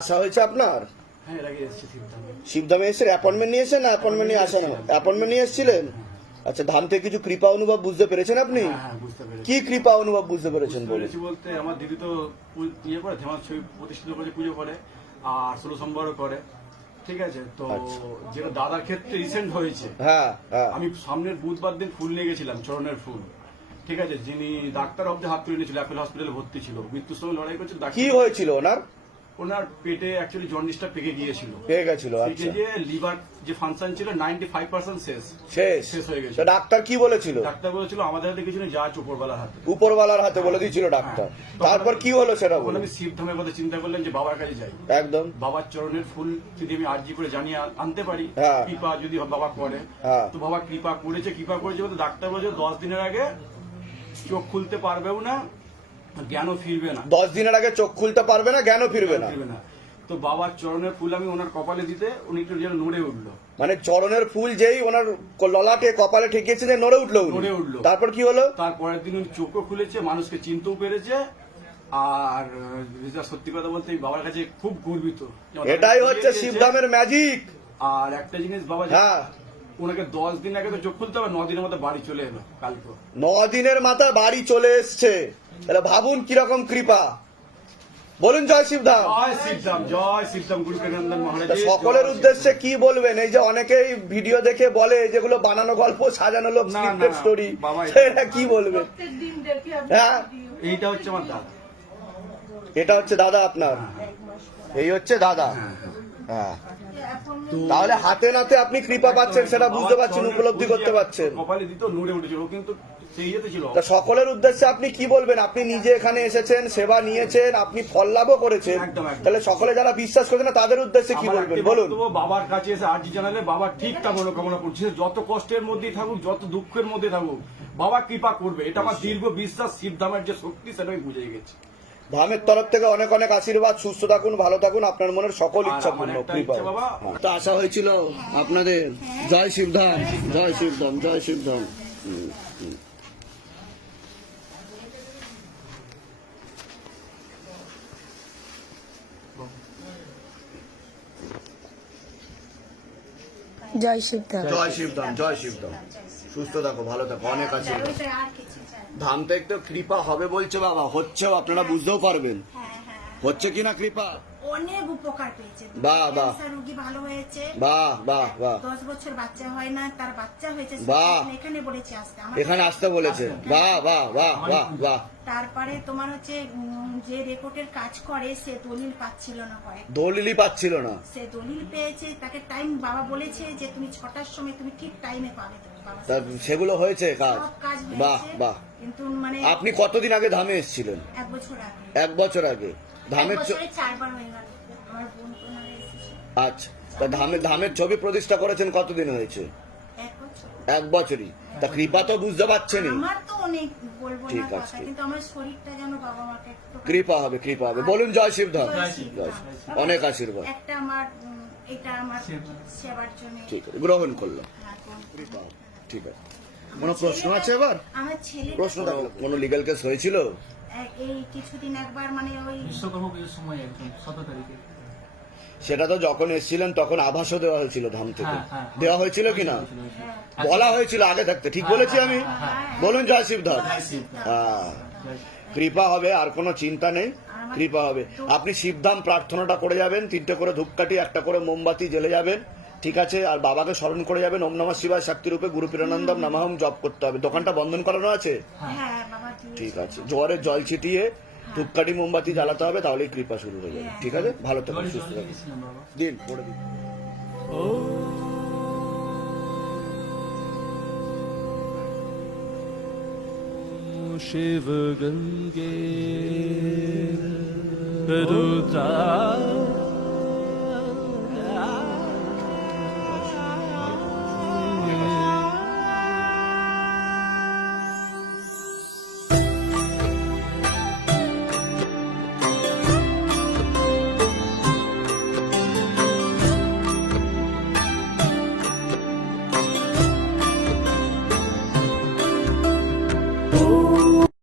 আসা হয়েছে আপনার? হ্যাঁ শিবধামে। এসে অ্যাপয়েন্টমেন্ট নিয়ে এসেছেন না? অ্যাপয়েন্টমেন্ট নিয়ে আসেন অ্যাপয়েন্টমেন্ট নিয়ে এসেছিলেন? আচ্ছা ধাম থেকে কিছু কৃপা অনুভব বুঝতে পেরেছেন আপনি? হ্যাঁ হ্যাঁ কি কৃপা অনুভব বুঝতে পেরেছেন বলে বলতে আমার দিদি তো ইয়ে করে ধেমার ছবি প্রতিষ্ঠিত করে পুজো করে আর ষোলো সোমবারও করে। ঠিক আছে তো আচ্ছা। যেটা দাদার ক্ষেত্রে রিসেন্ট হয়েছে হ্যাঁ হ্যাঁ। আমি সামনের বুধবার দিন ফুল নিয়ে গেছিলাম চরণের ফুল। ঠিক আছে যিনি ডাক্তার অব্দি হাত তুলে নিয়েছিল অ্যাপেল হসপিটালে ভর্তি ছিল মৃত্যুর সঙ্গে লড়াই করছিল কি হয়েছিল ওনার? ওনার পেটে অ্যাকচুয়ালি জন্ডিসটা পেকে গিয়েছিল। পেয়ে গেছিল পেটে আচ্ছা। যে লিভার যে ফাংশন ছিল নাইনটি ফাইভ পার্সেন্ট শেষ। শেষ। শেষ হয়ে গেছে। তো ডাক্তার কি বলেছিল? ডাক্তার বলেছিল আমাদের হাতে কিছু নেই যা আছে উপরবেলার হাতে। উপরওয়ালার হাতে বলে দিয়েছিল ডাক্তার। হ্যাঁ। তারপর কি হলো সেটা তখন বলুন। আমি শিব ধামের কথা চিন্তা করলাম যে বাবার কাছে যাই। একদম। বাবার চরণের ফুল যদি আমি আর্জি করে জানিয়ে আন- আনতে পারি হ্যাঁ। কৃপা যদি বাবা করে হ্যাঁ। তো বাবা কৃপা করেছে কৃপা করেছে বলতে ডাক্তার বলেছে দশ দিনের আগে চোখ খুলতে পারবেও না জ্ঞানও ফিরবে না। দশ দিনের আগে চোখ খুলতে পারবে না জ্ঞানও ফিরবে না। ফিরবে না। তো বাবার চরণের ফুল আমি ওনার কপালে দিতে উনি একটু যেন নড়ে উঠল। মানে চরণের ফুল যেই ওনার ললাটে কপালে ঠেকিয়েছে যে নড়ে উঠল নড়ে উঠল। তারপর কি হলো? তারপরের দিন উনি চোখও খুলেছে মানুষকে চিনতেও পেরেছে আর সত্যি কথা বলতে এই বাবার কাছে খুব গর্বিত এটাই হচ্ছে শিবধামের ম্যাজিক আর একটা জিনিস বাবা হ্যাঁ। ওনাকে দশ দিন আগে তো চোখ খুলতে হবে ন দিনের মধ্যে বাড়ি চলে এলো কালকে। ন দিনের মাথায় বাড়ি চলে এসছে। তাহলে ভাবুন কীরকম কৃপা। বলুন জয় শিবধাম। সকলের উদ্দেশ্যে কি বলবেন? এই যে অনেকেই ভিডিও দেখে বলে যেগুলো বানানো গল্প সাজানো লোক স্টোরি এটা- সেটা কি বলবেন? হ্যাঁ? এইটা হচ্ছে আমার দাদা। এটা হচ্ছে দাদা আপনার। এই হচ্ছে দাদা। হ্যাঁ। তাহলে হাতে নাতে আপনি কৃপা পাচ্ছেন সেটা বুঝতে পারছেন উপলব্ধি করতে পারছেন। কপালে দিত নড়ে উঠেছিল। কিন্তু সকলের উদ্দেশ্যে আপনি কি বলবেন? আপনি নিজে এখানে এসেছেন সেবা নিয়েছেন আপনি ফল লাভও করেছেন। তাহলে সকলে যারা বিশ্বাস করছে না তাদের উদ্দেশ্যে কি বলবেন? বলুন। বাবার কাছে এসে আর্জি জানালে বাবা ঠিক তা মনোকামনা করছে। যত কষ্টের মধ্যেই থাকুক যত দুঃখের মধ্যে থাকুক বাবা কৃপা করবে। এটা আমার দীর্ঘ বিশ্বাস শিবধামের যে শক্তি সেটা আমি বুঝে গেছি। ধামের তরফ থেকে অনেক অনেক আশীর্বাদ। সুস্থ থাকুন ভালো থাকুন। আপনার মনের সকল ইচ্ছা পূর্ণ। কৃপা। বাবা, তো আশা হয়েছিল আপনাদের। জয় শিবধাম জয় শিবধাম জয় শিবধাম। জয় শিবধাম জয় শিবধাম জয় শিবধাম সুস্থ থাকো ভালো থাকো অনেক আছে। ধাম তো একটু কৃপা হবে বলছে বাবা হচ্ছেও আপনারা বুঝতেও পারবেন। হচ্ছে কিনা কৃপা? অনেক উপকার পেয়েছে। বাহ, বাহ। রোগী ভালো হয়েছে। বাহ বাহ বাহ। দশ বছর বাচ্চা হয় না তার বাচ্চা হয়েছে। বাহ। এখানে বলেছে আসতে। এখানে আসতে বলেছে। বাহ বাহ বাহ বাহ বাহ। তারপরে তোমার হচ্ছে যে রেকর্ডের কাজ করে সে দলিল পাচ্ছিল না কয়েক। দলিলই পাচ্ছিল না। সে দলিল পেয়েছে তাকে টাইম বাবা বলেছে যে তুমি ছটার সময় তুমি ঠিক টাইমে পাবে সেগুলো হয়েছে কাজ? বাহ বাহ। কিন্তু মানে আপনি কতদিন আগে ধামে এসেছিলেন? এক বছর আগে। এক বছর আগে। ধামের আচ্ছা তা ধামের ধামের ছবি প্রতিষ্ঠা করেছেন কতদিন হয়েছে? এক বছরই। তা কৃপা তো বুঝতে বলব ঠিক আছে, কৃপা হবে কৃপা হবে। বলুন জয় জয় শিবধাম। অনেক আশীর্বাদ। ঠিক আছে গ্রহণ করলাম। হ্যাঁ, ঠিক আছে। কোনো প্রশ্ন আছে এবার আমার ছেলে প্রশ্ন কোনো লিগ্যাল কেস হয়েছিল? এই কিছুদিন একবার মানে ওই বিশ্বকর্মা পুজোর সময় একদম সতেরো তারিখে। সেটা তো যখন এসেছিলেন তখন আভাসও দেওয়া হয়েছিল ধাম থেকে। হ্যাঁ, হ্যাঁ। দেওয়া হয়েছিল কিনা বলা হয়েছিল আগে থাকতে ঠিক বলেছি আমি? বলুন জয় শিবধাম হ্যাঁ কৃপা হবে আর কোনো চিন্তা নেই কৃপা হবে। আপনি শিবধাম প্রার্থনাটা করে যাবেন তিনটে করে ধূপকাঠি একটা করে মোমবাতি জ্বেলে যাবেন। ঠিক আছে আর বাবাকে স্মরণ করে যাবেন ওম নমা শিবায় শক্তিরূপে গুরু পীরানন্দম নামাহম জপ করতে হবে। দোকানটা বন্ধন করানো আছে? ঠিক আছে জোয়ারের জল ছিটিয়ে ধূপকাঠি মোমবাতি জ্বালাতে হবে তাহলেই কৃপা শুরু হয়ে যাবে। ঠিক আছে? ভালো থাকবে সুস্থ থাকবে দিন পড়ে দিন। শিব গঙ্গে রুদ্রা